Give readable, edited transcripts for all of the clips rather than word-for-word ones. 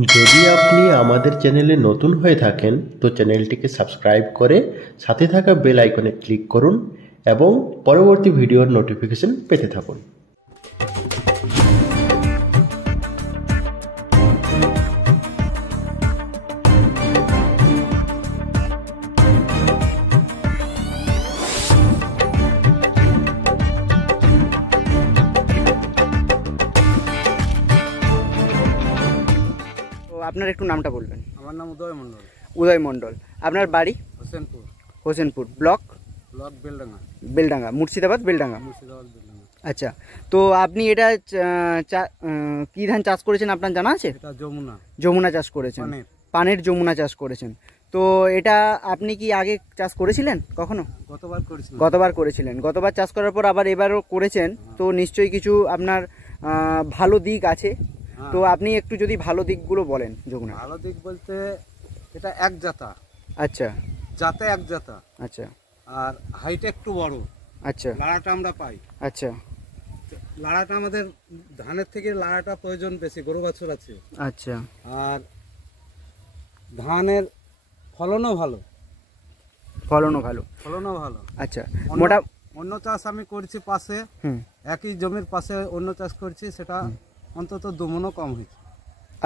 যদি আপনি আমাদের চ্যানেলে নতুন হয়ে থাকেন তো চ্যানেলটিকে সাবস্ক্রাইব করে সাথে থাকা বেল আইকনে ক্লিক করুন এবং পরবর্তী ভিডিওর নোটিফিকেশন পেতে থাকুন। আপনার একটু নামটা বলবেন। আমার নাম উদয় মণ্ডল। উদয় মণ্ডল। আপনার বাড়ি? হোসেনপুর। হোসেনপুর ব্লক? ব্লক বেলডাঙ্গা। বেলডাঙ্গা, মুর্শিদাবাদ বেলডাঙ্গা। মুর্শিদাবাদ বেলডাঙ্গা। আচ্ছা, তো আপনি এটা কী ধান চাষ করেছেন আপনার জানা আছে? এটা যমুনা। যমুনা চাষ করেছেন, পানের যমুনা চাষ করেছেন। তো এটা আপনি কি আগে চাষ করেছিলেন কখনো? গতবার করেছিলেন। গতবার চাষ করার পর আবার এবারও করেছেন, তো নিশ্চয়ই কিছু আপনার ভালো দিক আছে। তো আপনি একটু যদি ভালো দিকগুলো বলেন। যমুনা ভালো দিক বলতে এটা এক জাতা। আচ্ছা, জাতে এক জাতা। আচ্ছা। আর হাইট একটু বড়। আচ্ছা। লাড়াটা আমরা পাই। আচ্ছা। লাড়াটা আমাদের ধানের থেকে লাড়াটা প্রয়োজন বেশি, গরু বাছুর আছে। আচ্ছা। আর ধানের ফলনও ভালো। ফলনও ভালো। ফলনও ভালো। আচ্ছা। অন্য চাষ আমি করছি পাশে, একই জমির পাশে অন্য চাষ করছি, সেটা অন্তত 2 মণও কম হয়েছে।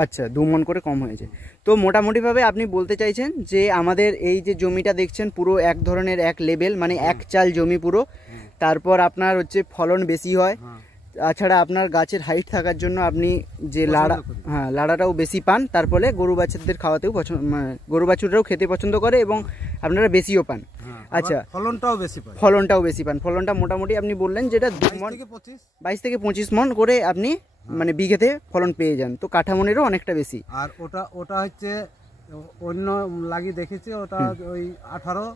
আচ্ছা, 2 মণ করে কম হয়েছে। তো মোটামুটিভাবে আপনি বলতে চাইছেন যে আমাদের এই যে জমিটা দেখছেন পুরো এক ধরনের এক লেভেল, মানে এক চাল জমি পুরো। তারপর আপনার হচ্ছে ফলন বেশি হয়, তাছাড়া আপনার গাছের হাইট থাকার জন্য আপনি যে লাড়াটাও বেশি পান, তার ফলে গরু বাছুরদের খাওয়াতেও গরু বাছুররাও খেতে পছন্দ করে এবং আপনারা বেশিও পান। আচ্ছা, ফলনটাও বেশি পান। ফলনটা মোটামুটি আপনি বললেন যেটা 22 থেকে 25 মণ করে আপনি মানে বিঘেতে ফলন পেয়ে যান, তো কাঠামোনেরও অনেকটা বেশি। আর ওটা হচ্ছে অন্য লাগি দেখেছি, ওটা ওই 18,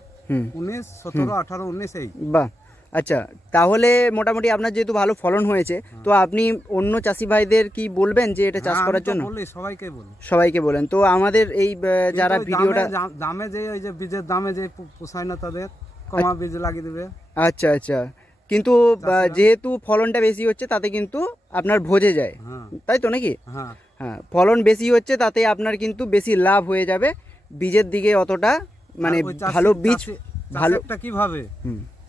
19, 17, 18, 19 এই। বাহ, আচ্ছা। তাহলে মোটামুটি আপনার যেহেতু ভালো ফলন হয়েছে, তো আপনি অন্য চাষি ভাইদের কি বলবেন যে এটা চাষ করার জন্য? সবাইকে বলেন। তো আমাদের এই যারা ভিডিওটা দামে যে ওই যে বীজের দামে যে পোষায় না, তাদের কমা বীজ লাগিয়ে দেবে। আচ্ছা আচ্ছা, কিন্তু যেহেতু ফলনটা বেশি হচ্ছে তাতে কিন্তু আপনার ভোজে যায়, তাই তো নাকি? হ্যাঁ, ফলন বেশি হচ্ছে তাতে আপনার কিন্তু বেশি লাভ হয়ে যাবে। বীজের দিকে অতটা মানে ভালো বীজ ভালোটা কিভাবে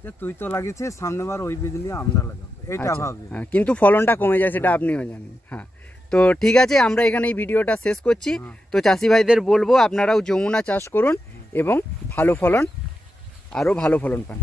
যে তুই তো লাগিয়েছিস, সামনেবার ওই বীজ নিয়ে আমরা লাগাবো, এইটা ভাবে। হ্যাঁ, কিন্তু ফলনটা কমে যায়, সেটা আপনিও জানেন। হ্যাঁ, তো ঠিক আছে, আমরা এখানে এই ভিডিওটা শেষ করছি। তো চাষি ভাইদের বলবো আপনারাও যমুনা চাষ করুন এবং ভালো ফলন, আরও ভালো ফলন পান।